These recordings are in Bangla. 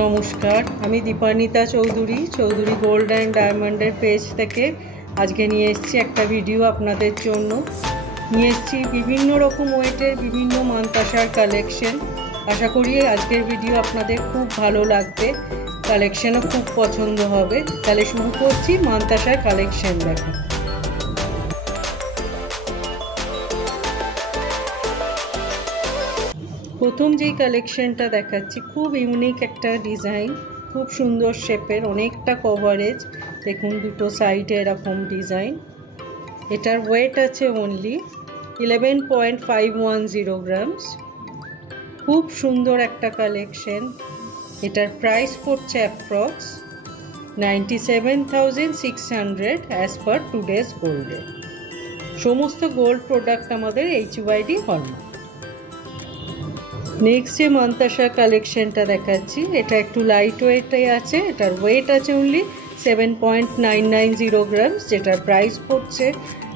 নমস্কার, আমি দীপানিতা চৌধুরী চৌধুরী গোল্ড অ্যান্ড ডায়মন্ডের পেজ থেকে আজকে নিয়ে এসেছি একটা ভিডিও আপনাদের জন্য। নিয়ে এসেছি বিভিন্ন রকম ওয়েটের বিভিন্ন মানতাসার কালেকশন। আশা করি আজকের ভিডিও আপনাদের খুব ভালো লাগবে, কালেকশনও খুব পছন্দ হবে। তাহলে শুরু করছি মানতাসার কালেকশন দেখা। প্রথম যেই কালেকশনটা দেখাচ্ছি খুব ইউনিক একটা ডিজাইন, খুব সুন্দর শেপের, অনেকটা কভারেজ। দেখুন দুটো সাইডে এরকম ডিজাইন। এটার ওয়েট আছে অনলি 11.510 গ্রামস। খুব সুন্দর একটা কালেকশন। এটার প্রাইস পড়ছে approx 97,600 as per today's gold rate. সমস্ত গোল্ড প্রোডাক্ট আমাদের HYD হলমার্ক। নেক্সট যে মানতাসার কালেকশনটা দেখাচ্ছি, এটা একটু লাইট ওয়েটে আছে। এটার ওয়েট আছে অনলি 7.990 গ্রামস, যেটার প্রাইস পড়ছে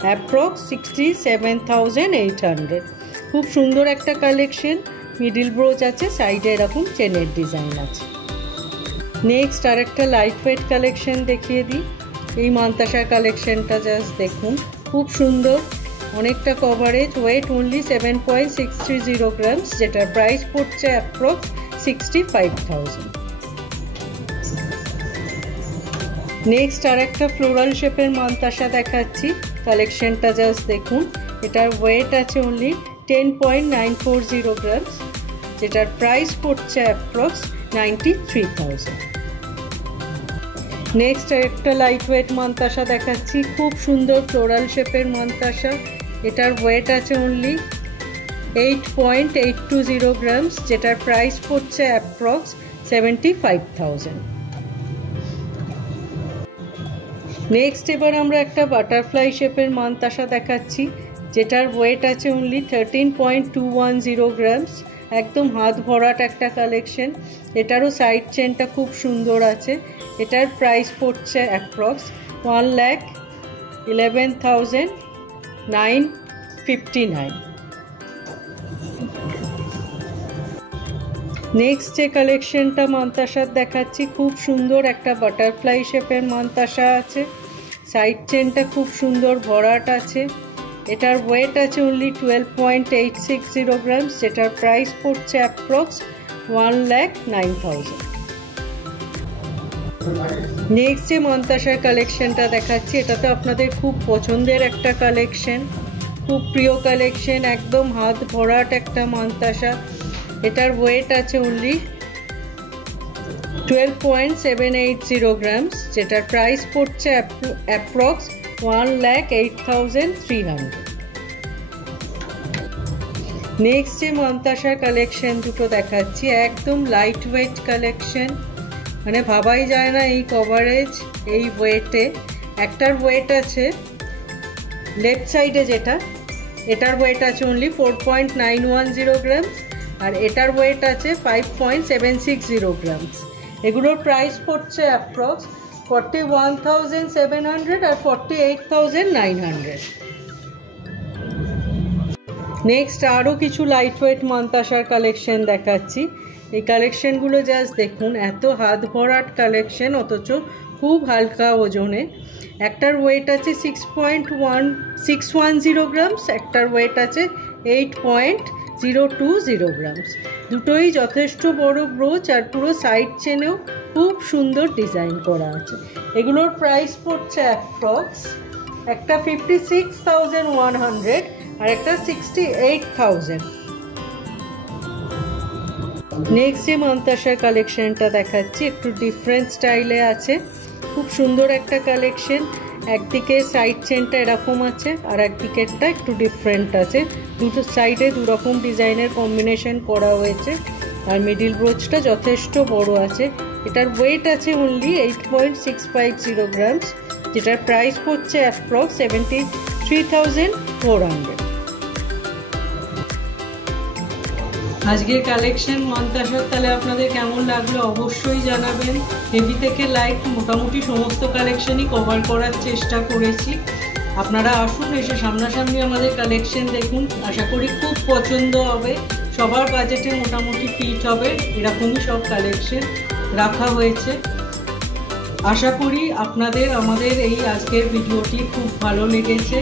অ্যাপ্রক্স 67,800। খুব সুন্দর একটা কালেকশন। মিডিল ব্রোচ আছে, সাইডে এরকম চেনের ডিজাইন আছে। নেক্সট আর একটা লাইট ওয়েট কালেকশন দেখিয়ে দিই। এই মানতাসার কালেকশনটা জাস্ট দেখুন, খুব সুন্দর, অনেকটা কভারেজ। ওয়েট অনলি 7.630 গ্রামস, যেটার প্রাইস পড়ছে অ্যাপ্রক্স 65,000। নেক্সট আর একটা ফ্লোরাল শেপের মানতাসা দেখাচ্ছি। কালেকশনটা জাস্ট দেখুন। এটার ওয়েট আছে অনলি 10.940 গ্রামস, যেটার প্রাইস পড়ছে অ্যাপ্রক্স 93,000। নেক্সট একটা লাইট ওয়েট মানতাসা দেখাচ্ছি, খুব সুন্দর ফ্লোরাল শেপের মানতাসা। এটার ওয়েট আছে অনলি 8.820 গ্রামস, যেটার প্রাইস পড়ছে অ্যাপ্রক্স 75,000। নেক্সট এবার আমরা একটা বাটারফ্লাই শেপের মানতাসা দেখাচ্ছি, যেটার ওয়েট আছে অনলি 13.210 গ্রামস। একদম হাত ভরাট একটা কালেকশন। এটারও সাইড চেনটা খুব সুন্দর আছে। এটার প্রাইস পড়ছে অ্যাপ্রক্স 1,11,959। নেক্সট যে কালেকশনটা মানতাসার দেখাচ্ছি, খুব সুন্দর একটা বাটারফ্লাই শেপের মানতাসা আছে। সাইড চেনটা খুব সুন্দর ভরাট আছে। এটার ওয়েট আছে অনলি 12.860 গ্রামস, যেটার প্রাইস পড়ছে অ্যাপ্রক্স 1,09,000। নেক্সট যে মানতাসার কালেকশনটা দেখাচ্ছি, এটা তো আপনাদের খুব পছন্দের একটা কালেকশন, খুব প্রিয় কালেকশন। একদম হাত ভরাট একটা মানতাসা। এটার ওয়েট আছে অনলি 12.780 গ্রামস, যেটার প্রাইস পড়ছে অ্যাপ্রক্স 1,08,300। নেক্সট যে মানতাসার কালেকশন দুটো দেখাচ্ছি, একদম লাইট ওয়েট কালেকশন, মানে ভাবাই যায় না এই কভারেজ, এই ওয়েটে। একটার ওয়েট আছে লেফট সাইডে যেটা, এটার ওয়েট আছে অনলি 4.910 গ্রামস, আর এটার ওয়েট আছে 5.760 গ্রামস। এগুলোর প্রাইস পড়ছে অ্যাপ্রক্স 41,700 আর 48,900। নেক্সট আরও কিছু লাইট ওয়েট মানতাসার কালেকশন দেখাচ্ছি। এই কালেকশনগুলো জাস্ট দেখুন, এত হাত ভরাট কালেকশন অথচ খুব হালকা ওজনে। একটার ওয়েট আছে 6.610 গ্রামস, একটার ওয়েট আছে 8.020 গ্রামস। দুটোই যথেষ্ট বড় ব্রোচ, আর পুরো সাইড চেনেও খুব সুন্দর ডিজাইন করা আছে। এগুলোর প্রাইস পড়ছে অ্যাপ্রক্স একটা 56,100 আর একটা 68,000। নেক্সট যে মানতাসার কালেকশনটা দেখাচ্ছি, একটু ডিফারেন্ট স্টাইলে আছে। খুব সুন্দর একটা কালেকশন। একদিকে সাইড চেনটা এরকম আছে, আর একদিকেরটা একটু ডিফারেন্ট আছে। দুটো সাইডে দুরকম ডিজাইনের কম্বিনেশন করা হয়েছে, আর মিডিল ব্রোচটা যথেষ্ট বড় আছে। এটার ওয়েট আছে অনলি 8.650 গ্রামস, যেটার প্রাইস পড়ছে অ্যাপ্রক্স 73,400। আজকের কালেকশন মানতাসার তাহলে আপনাদের কেমন লাগলো অবশ্যই জানাবেন। হেভি থেকে লাইট মোটামুটি সমস্ত কালেকশনই কভার করার চেষ্টা করেছি। আপনারা আসুন, এসে সামনাসামনি আমাদের কালেকশন দেখুন। আশা করি খুব পছন্দ হবে, সবার বাজেটে মোটামুটি ফিট হবে এরকমই সব কালেকশন। তো রাখা হয়েছে। আশা করি আপনাদের আমাদের এই আজকের ভিডিওটি খুব ভালো লেগেছে।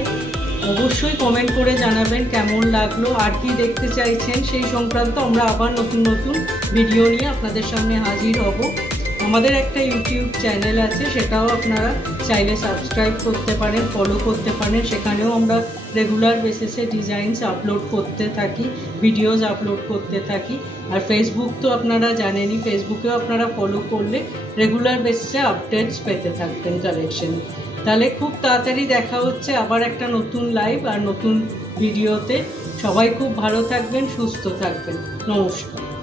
অবশ্যই কমেন্ট করে জানাবেন কেমন লাগলো, আর কি দেখতে চাইছেন সেই সংক্রান্ত আমরা আবার নতুন নতুন ভিডিও নিয়ে আপনাদের সামনে হাজির হব। আমাদের একটা ইউটিউব চ্যানেল আছে, সেটাও আপনারা চাইলে সাবস্ক্রাইব করতে পারেন, ফলো করতে পারেন। সেখানেও আমরা রেগুলার বেসিসে ডিজাইনস আপলোড করতে থাকি, ভিডিওস আপলোড করতে থাকি। আর ফেসবুক তো আপনারা জানেনই, ফেসবুকেও আপনারা ফলো করলে রেগুলার বেসিসে আপডেটস পেতে থাকবেন কালেকশন। তাহলে খুব তাড়াতাড়ি দেখা হচ্ছে আবার একটা নতুন লাইভ আর নতুন ভিডিওতে। সবাই খুব ভালো থাকবেন, সুস্থ থাকবেন। নমস্কার।